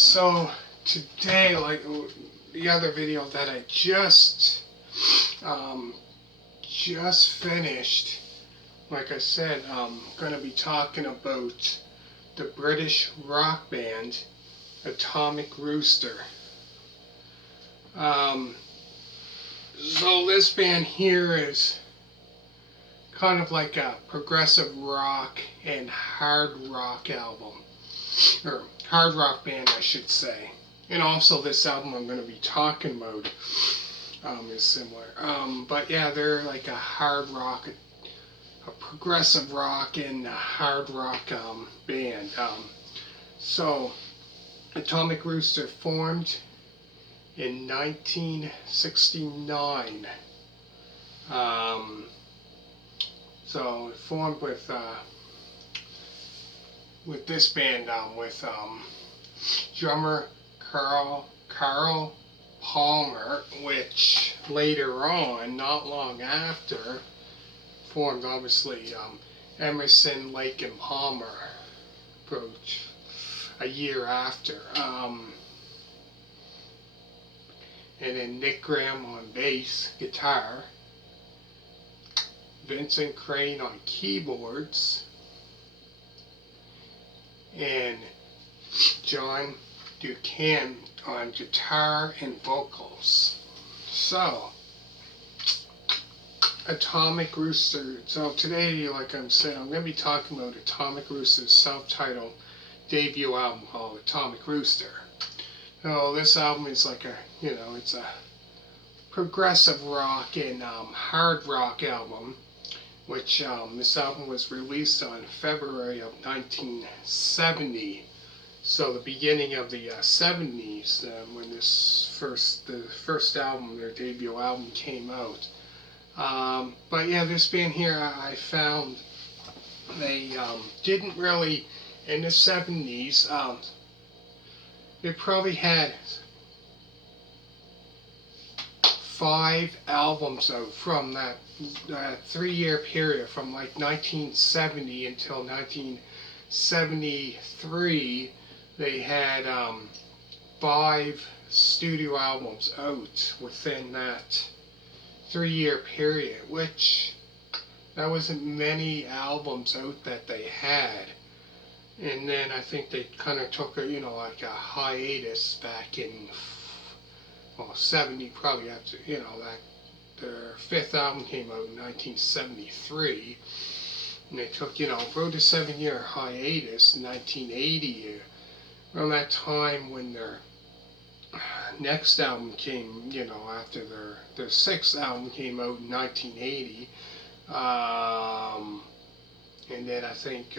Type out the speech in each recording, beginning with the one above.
So today, like the other video that I just finished, like I said, I'm going to be talking about the British rock band Atomic Rooster. So this band here is kind of like a progressive rock and hard rock album, or hard rock band I should say. And also this album I'm going to be talking about is similar. But yeah, they're like a hard rock, a progressive rock and a hard rock band. So Atomic Rooster formed in 1969. So it formed with this band with drummer Carl Palmer, which later on, not long after, formed obviously Emerson, Lake and Palmer, approach a year after. And then Nick Graham on bass guitar, Vincent Crane on keyboards, and John Buchan on guitar and vocals. So, Atomic Rooster. So today, like I'm saying, I'm going to be talking about Atomic Rooster's self-titled debut album called Atomic Rooster. So this album is like it's a progressive rock and hard rock album, which this album was released on February of 1970. So the beginning of the 70s, when the first album, their debut album, came out. But yeah, this band here, I found they didn't really, in the 70s, they probably had 5 albums out from that 3-year period, from like 1970 until 1973. They had 5 studio albums out within that 3-year period, which that wasn't many albums out that they had. And then I think they kind of took a like a hiatus back in 70, probably after that their 5th album came out in 1973, and they took wrote a 7-year hiatus in 1980. Around that time when their next album came, after their 6th album came out in 1980, and then I think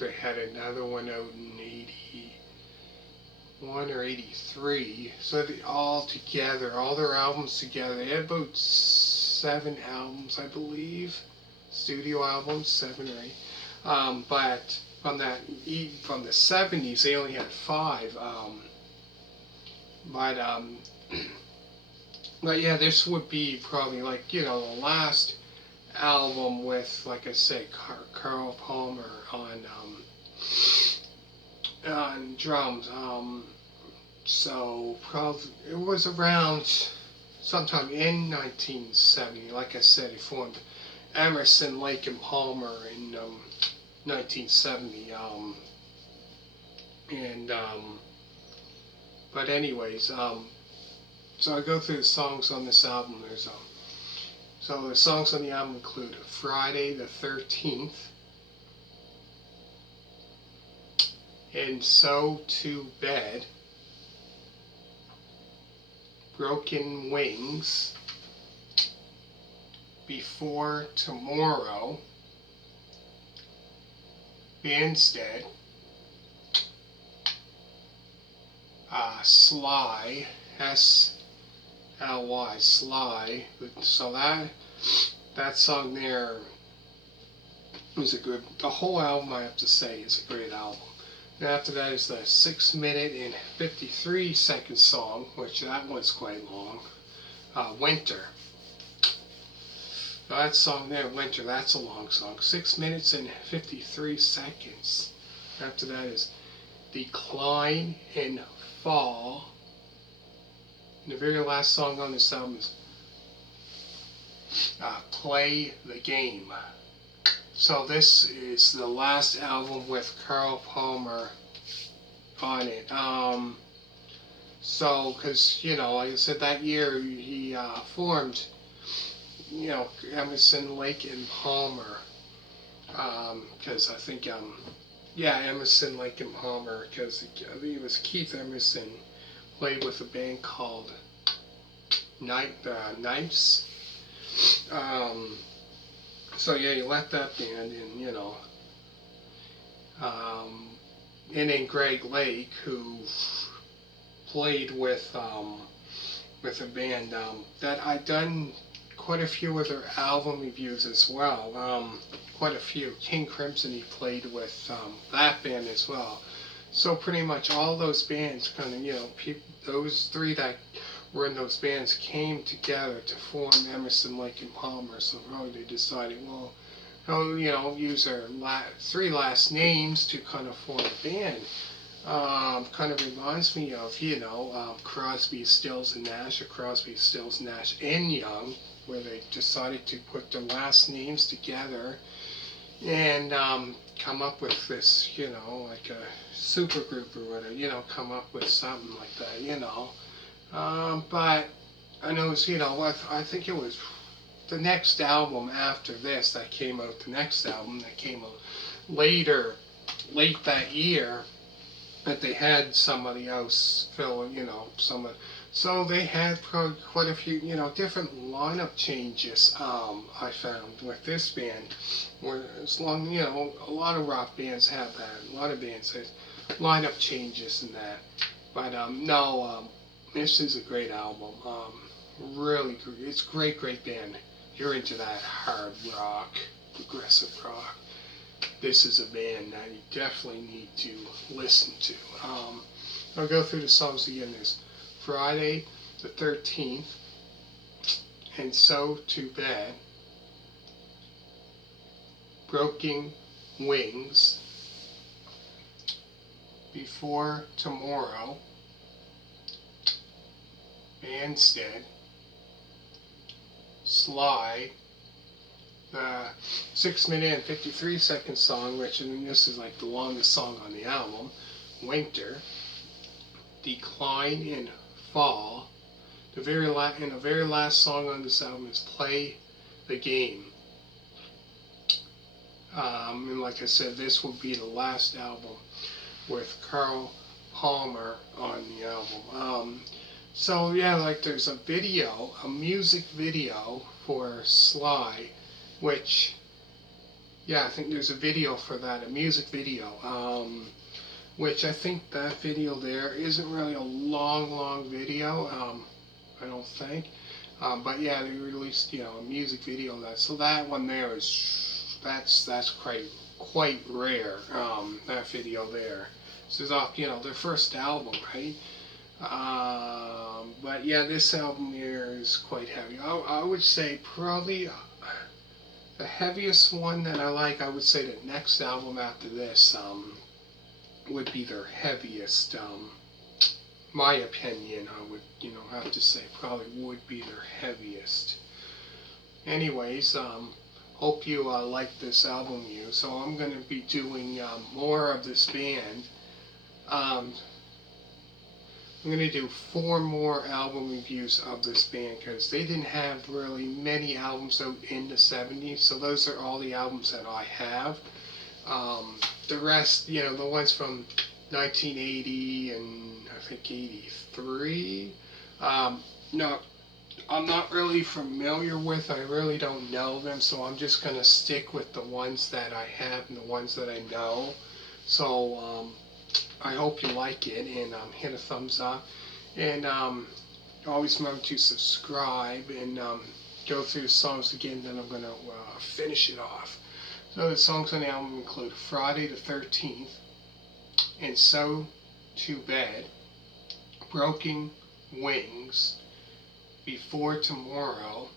they had another one out in 81 or 83. So all their albums together, they had about 7 albums, I believe, studio albums, 7 or 8. But from the 70s, they only had 5. But yeah, this would be probably like the last album with, like I say, Carl Palmer on drums. So probably it was around sometime in 1970. Like I said, he formed Emerson, Lake and Palmer in 1970. But anyways, so I go through the songs on this album. So the songs on the album include Friday the 13th, and So to Bed, Broken Wings, Before Tomorrow, Banstead, S.L.Y, S.L.Y, S.L.Y. So that song there is the whole album, I have to say, is a great album. And after that is the 6-minute and 53-second song, which that one's quite long, Winter. Now that song there, Winter, that's a long song, 6 minutes and 53 seconds. After that is Decline and Fall. And the very last song on this album is Play the Game. So this is the last album with Carl Palmer on it. So, because, like I said, that year he formed, Emerson, Lake, and Palmer. Because I think, Emerson, Lake, and Palmer, because I think it was Keith Emerson played with a band called Knives. So yeah, he left that band, and then Greg Lake, who played with a band that I done quite a few of their album reviews as well. Quite a few. King Crimson, he played with that band as well. So pretty much all those bands kind of, those three that were in those bands came together to form Emerson, Lake, and Palmer. So probably they decided, well, use their three last names to kind of form a band. Kind of reminds me of, Crosby, Stills, and Nash, or Crosby, Stills, Nash, and Young, where they decided to put their last names together and come up with this, like a super group or whatever, come up with something like that, but I know it's, I think it was the next album after this that came out, the next album that came out late that year, that they had somebody else fill, someone. So they had probably quite a few, different lineup changes, I found with this band. Where as long, a lot of rock bands have that. A lot of bands have lineup changes and that. But no, this is a great album. Really, it's great band. If you're into that hard rock, progressive rock, this is a band that you definitely need to listen to. I'll go through the songs again. There's Friday the 13th, and So Too Bad, Broken Wings, Before Tomorrow, Banstead, S.L.Y, the 6-minute and 53-second song, which this is like the longest song on the album, Winter, Decline and Fall. The very last song on this album is Play the Game. And like I said, this will be the last album with Carl Palmer on the album. So yeah, like there's a music video for S.L.Y, which, I think there's a video for that, a music video, which I think that video there isn't really a long video, I don't think, but yeah, they released, a music video of that, so that one there that's quite rare, that video there. This is off, their first album, right? But yeah, this album here is quite heavy. I would say probably the heaviest one that I like, I would say the next album after this would be their heaviest. My opinion, I would, have to say probably would be their heaviest. Anyways, hope you like this album review. So I'm going to be doing more of this band. I'm going to do 4 more album reviews of this band because they didn't have really many albums out in the 70s, so those are all the albums that I have. The rest, the ones from 1980 and I think 83, no, I'm not really familiar with. I really don't know them, so I'm just going to stick with the ones that I have and the ones that I know. So I hope you like it, and hit a thumbs up, and always remember to subscribe, and go through the songs again. Then I'm going to finish it off. So the songs on the album include Friday the 13th, and So Too Bad, Broken Wings, Before Tomorrow,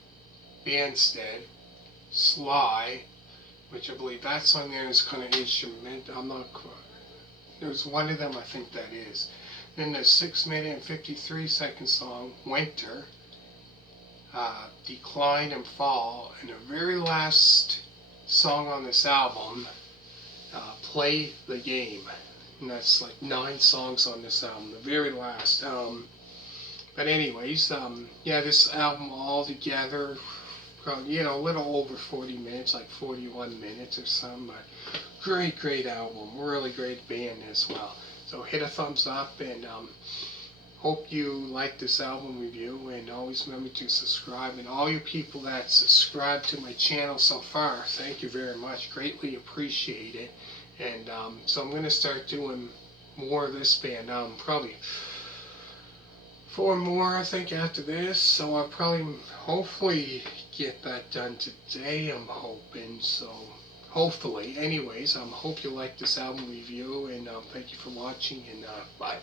Banstead, S.L.Y, which I believe that song there is kind of instrumental. I'm not quite. There's one of them I think that is. Then the 6 minute and 53-second song, Winter, Decline and Fall, and the very last song on this album, Play the Game. And that's like 9 songs on this album, the very last. But anyways, yeah, this album all together, probably, a little over 40 minutes, like 41 minutes or something. But great album, really great band as well. So hit a thumbs up, and hope you like this album review, and always remember to subscribe. And all you people that subscribe to my channel so far, thank you very much, greatly appreciate it. And so I'm going to start doing more of this band, probably 4 more I think after this, so I'll probably hopefully get that done today, I'm hoping. So hopefully, anyways, hope you like this album review, and thank you for watching, and bye.